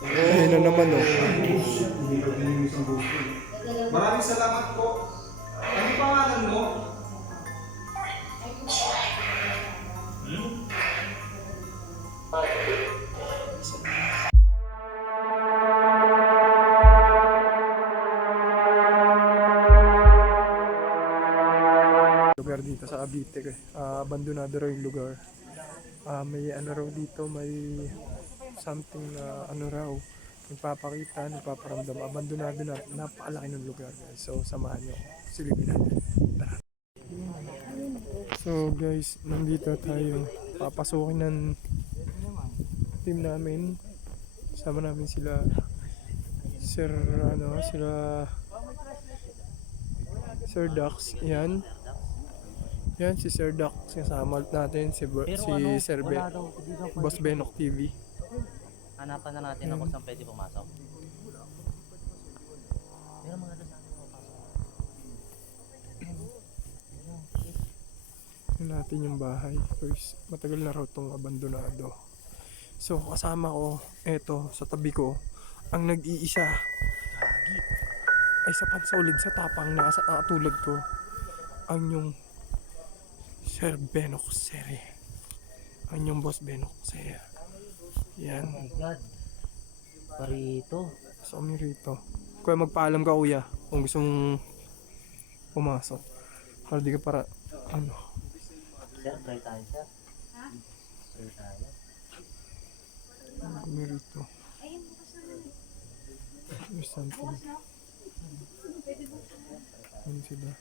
Ayun na naman oh. Maraming salamat po. Ano pangalan mo? Lugar dito sa Cavite, abandonado raw yung lugar. May ano raw dito, may something na ano raw, nagpaparamdam, abandonado na, napakalaki ng lugar guys. So samahan nyo, silipin natin. Tara. So guys, nandito tayo, papasukin ng team namin. Sama namin sila, Sir, Sir Dax, yan. Yan si Sir Dax, kasama natin si Sir Boss Benok TV. Hanapan na natin ako saan pwede pumasok. Pero maganda sana pumasok. Tingnan natin yung bahay. First, matagal na raw itong abandonado. So kasama ko, eto sa tabi ko, ang nag-iisa ay sa pansolid sa tapang na tulad ko, ang yung Sir Benok Sere. Ang yung Boss Benok Sere. Yan. Oh my God. Parito. So kami rito. Kuya, magpaalam ka kuya kung gusto mong pumasok. Para di ka para, ano. Sir, try tayo sir. Try tayo. Kami rito. There's something. Ano sila?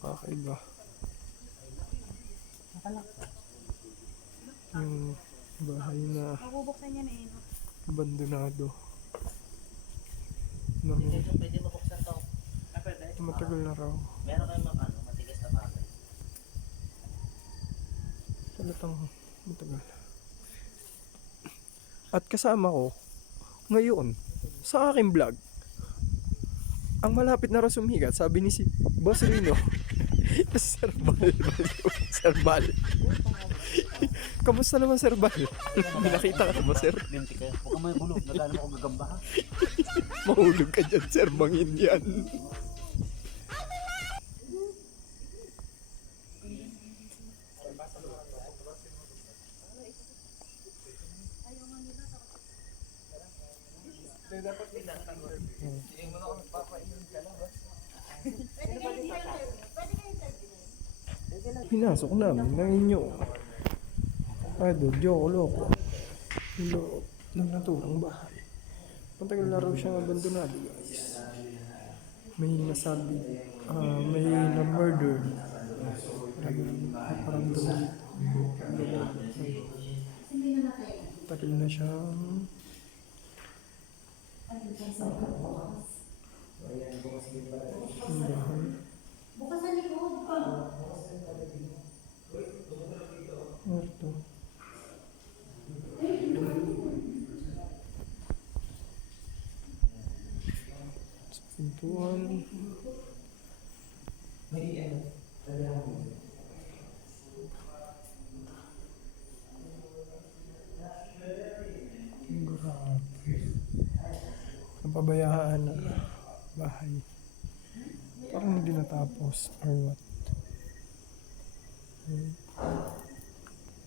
Kakaiba. Yung bahay na Mabubuksan niya na yun. abandonado. Pwede mabuksan to. Matagal na raw. Meron kayong matigas na bagay. Talatang matagal. At kasama ko ngayon sa aking vlog ang malapit na raw sumikat, sabi ni si Boss Rino. Sir Bal. Sir Bal. Kamusta naman Sir Bal? May nakita ka ba Sir? Linti kayo. Huwag ka may bulog. Nagano mo kung gagamba ha. Mahulog ka dyan Sir, bangin yan. Pinasok namin ng inyo. Idol, joke, loko. Yung loob ng naturang bahay. Matagal na raw siyang abandonado guys. May nasabi, may na-murder. Naparamdam dito. Tagal na siyang bahay. Bukas sa likod pa. Ito. Sa pintuan. Grabe. Napabayaan na bahay. Parang hindi natapos or what.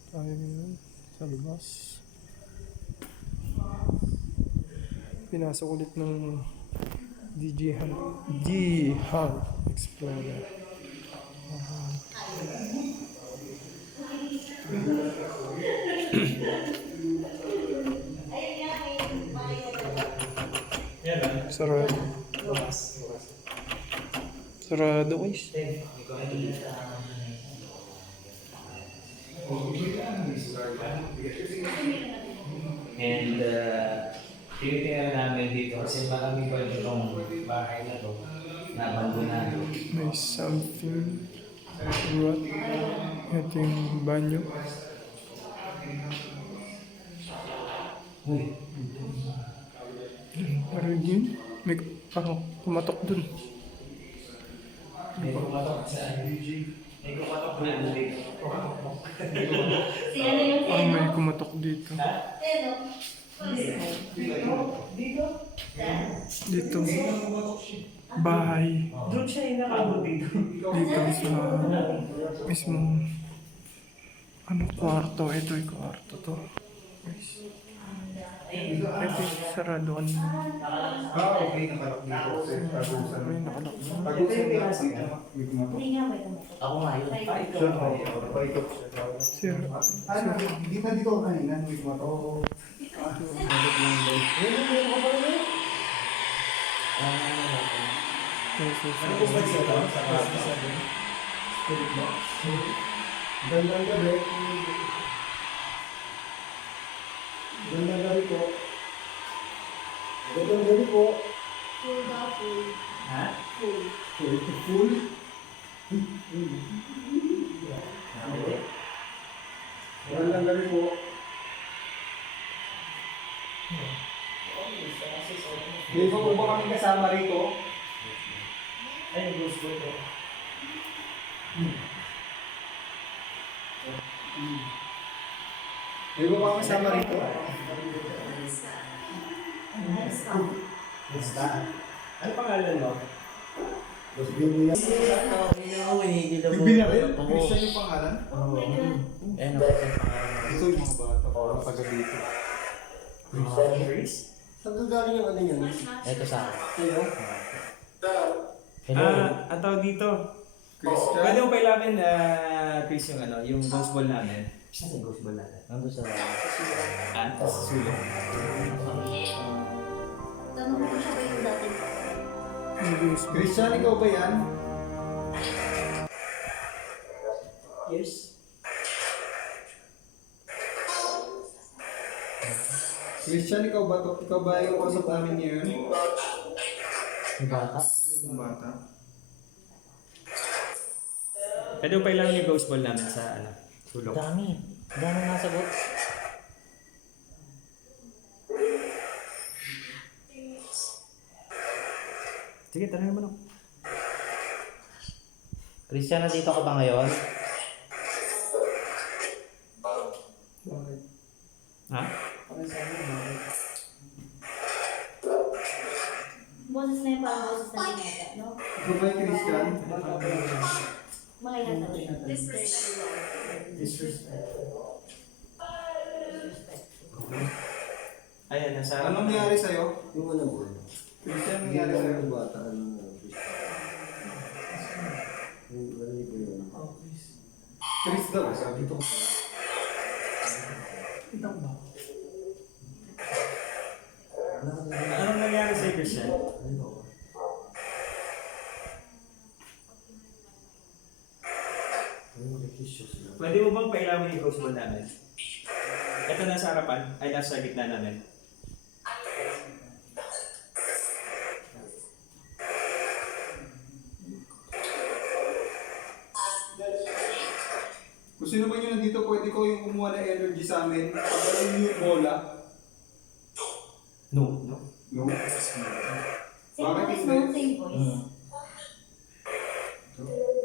Tayo ngayon sa labas. Pinasok ulit ng G-Hunt Explorer. Sarado. Sarado guys. And tinitingnan namin dito kasi maraming pa itong bahay na to na abandonado. May something. What? Ito yung banyo. Uy, Parang yun. May parang kumatok dun. may pumatok sa May kumatok na ano dito. Si ano yung Parang may kumatok dito. Ano? Dito. Bahay. Doon siya yung nakabot dito. Dito sa mismong ano, kwarto. Ito yung kwarto to. Guys. Ito yung sarado kan. Okay, nakalak dito. Tagusan. May nakalak. Tagusan na dito. May kumatok. Hindi nga may tumutok. Ako nga yun. Sir, paikot siya. Sir. Ano, dito kanina, may kumatok. Gandang gabi. Gandang gabi po. Gandang gabi po. Full daw, full. Ha? Full. Full. Gandang gabi po. Di ba po ba kami kasama rito? Ay, gusto ko. Di ba ba kami kasama rito? Basta. Ano pangalan mo? Yung binaril? Christian yung pangalan? Oh my God. Ayun ako sa pangalan. Ito yung mga bata. Parang taga dito. Chris? Saan ka galing yung ano yun? Ito sa akin. Sa'yo? Hello. Ang tawag dito. Christian? Pwede mo pa ilamin, Chris, yung ano, yung ghost ball namin. Saan yung ghost ball natin? Nandun sa... Sa sulong. Tanong ko siya ba yung dating Christian, ikaw ba yan? Yes. Christian, ikaw ba to? Ikaw ba yung usap namin ngayon? Yung bata? Yung bata. Pwede mo pa ilamin yung ghost ball namin sa ano, sulong. Dami. Dami nga sagot. Sige, tanongin mo na. Christian, nandito ka ba ngayon? Ha? boses na yung parang boses na binata, no? Ikaw ba yung Christian? Mga ilan taon. Ayan, nasa... Anong nangyari sa'yo? Yung ano mo, Christian, anong nangyari sa'yo? yung bata, ano na, yung narinig ko yun. Chris daw, sabi ko. Anong nangyari sa'yo, Christian? Pwede mo bang pailamin yung ghost ball namin? Ito nasa harapan, ay nasa gitna namin. Kung sino man yung nandito, pwede ko yung kumuha ng energy sa amin. Pag alam yung bola. No. No? No? Same Bakit voice, hindi? no? Same voice.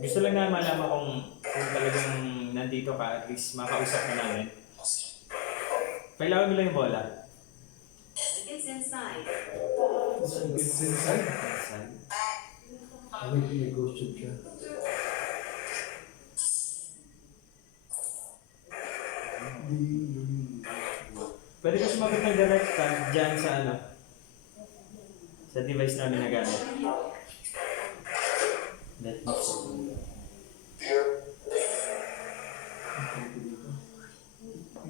Gusto lang na malaman kung talagang nandito ka, at least makausap ka namin. Pailawin mo lang yung bola. It's inside. It's inside. May ghost tube siya. Pwede ka sumagot ng direct ka dyan sa ano, sa device namin na gamit. Let me see.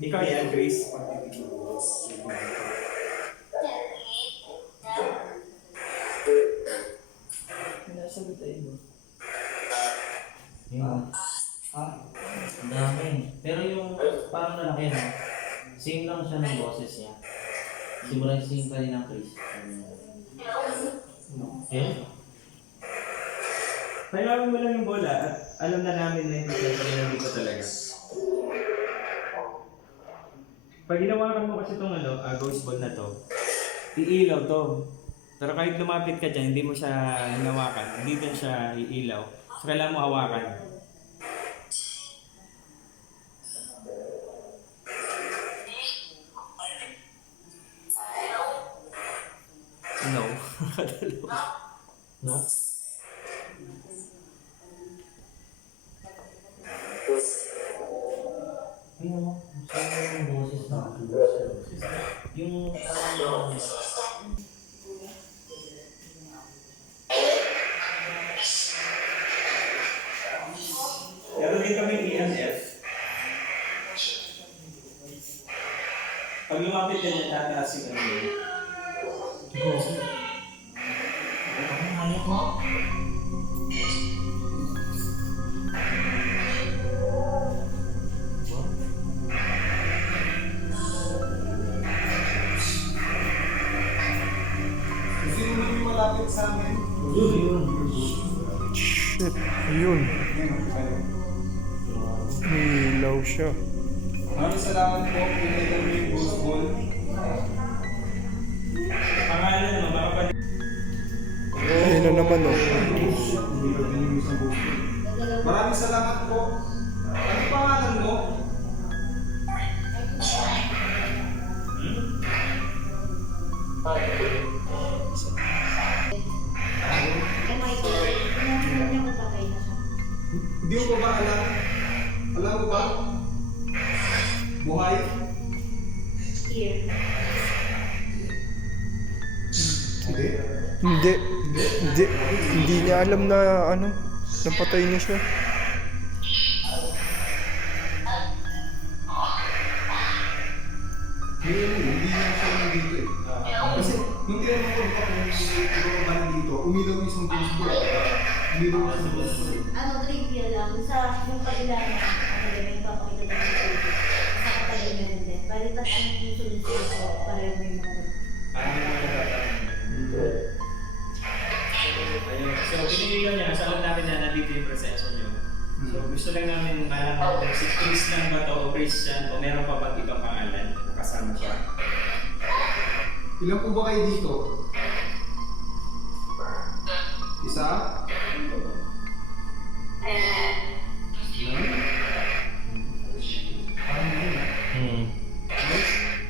Ikaw yan, Chris. Yun. Ang dami. Pero yung parang lalaki na, same lang siya ng boses niya. Simula same pa rin ng Chris. Yun. Pailawin mo lang yung bola at alam na namin na hindi tayo nandito talaga. Pag ginawakan mo kasi itong ano, ghost ball na to, iilaw to. Pero kahit lumapit ka dyan, hindi mo siya hinawakan, hindi din siya iilaw. So kailangan mo hawakan. No. No? Tingnan mo. Saan yung boses na? Yung Meron din kami EMF. Pag lumapit ka dyan, tataas yung ano yun. ang hayop mo. Sino na yung malapit sa amin? Shit, ayun. Nilaw siya. Maraming salamat po. Pinagyan mo yung ghost ball. Pangalan naman, baka pa Ayun na naman oh. Maraming salamat po. Ano pangalan mo? Kay Michael, inahin niya kung patay na siya. Hindi mo ba alam? Alam mo ba? Buhay? Here. Hindi. Hindi. Hindi. Hindi niya alam na ano, napatay niya siya. Hindi niya siya nandito eh. Kasi nung tinanong ko pa kung ibang ba nandito, umilaw yung isang ghost ball. Umilaw yung isang ghost ball. Ano, trivia lang. Sa yung kabila na, ano din, may papakita na yung trivia. Sa kapatid niya rin din. Bali, tapos yung sunod-sunod ko, pareho mo yung mga Ayun. So, piniligaw niya, sa alam namin na nandito yung presensya niyo. So, gusto lang namin malaman kung si Chris lang ba to o Christian o meron pa bang ibang pangalan na kasama siya. Ilan po ba kayo dito? Isa?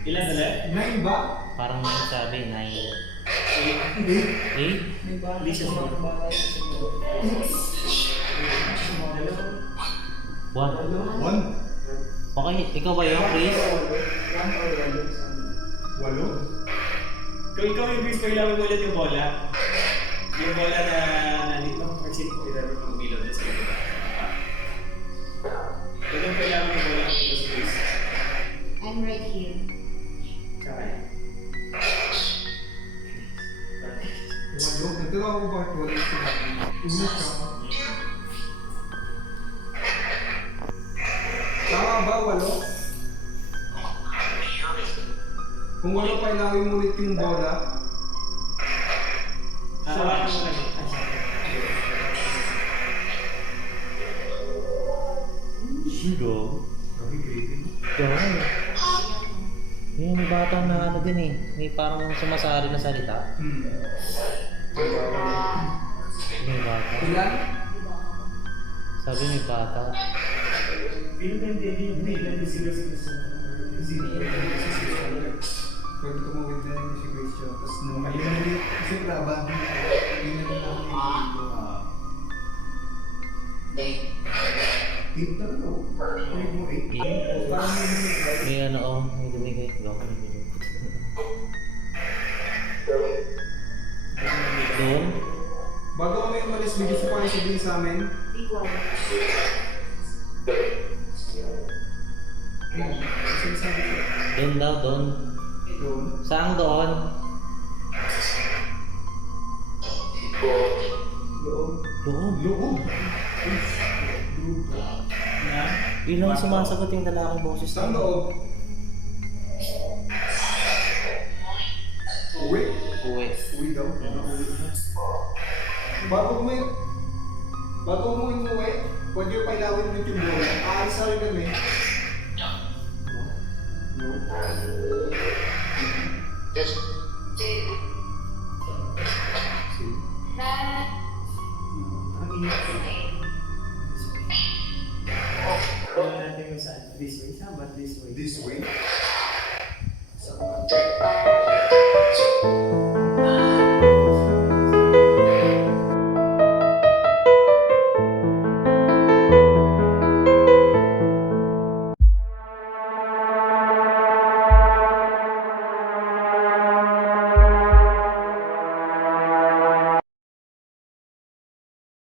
Ilan ulit? Nine ba? Parang may sabi, 9. 8? 8? Hindi siya sure. 1. 1? Okay, ikaw ba yun, Chris? 8? Kung ikaw yung Chris, pailawin mo ulit yung bola. Yung bola na nandito, kasi ko ilaro ng umilaw dyan sa likod. Kung pailawin yung bola dito si Chris. I'm right here. Tsaka yan. Walo? Nagtawa ko ba? Walo siya. Una siya. Tama ba? Walo? Kung walo pa ilawin mo ulit yung bola, Hawakan mo na siya. Go. Yung may batang na ano din eh. May parang sumasari na salita. May bata. ilan? Sabi may bata. Hindi si Chris. Pwede tumawid na yung si Christian. Tapos nung kalimutan mo yung kasi laban. Hindi na lang ako dito. 8 talaga. Pwede mo 8. Parang may May ano oh, may dumigay. Go. Doon? bago kami umalis, may gusto pa kayo sabihin sa amin. Di ko alam. Sinasabi ko. Doon daw, doon. Doon. Saan doon? Loob. Doon. Loob. Ilang sumasagot yung lalaking boses Saan na. loob? Uwi. Uwi. Uwi daw. Bago mo umuwi, pwede yung pailawin mo yung bola. Aalis na rin kami. No. This way. This way.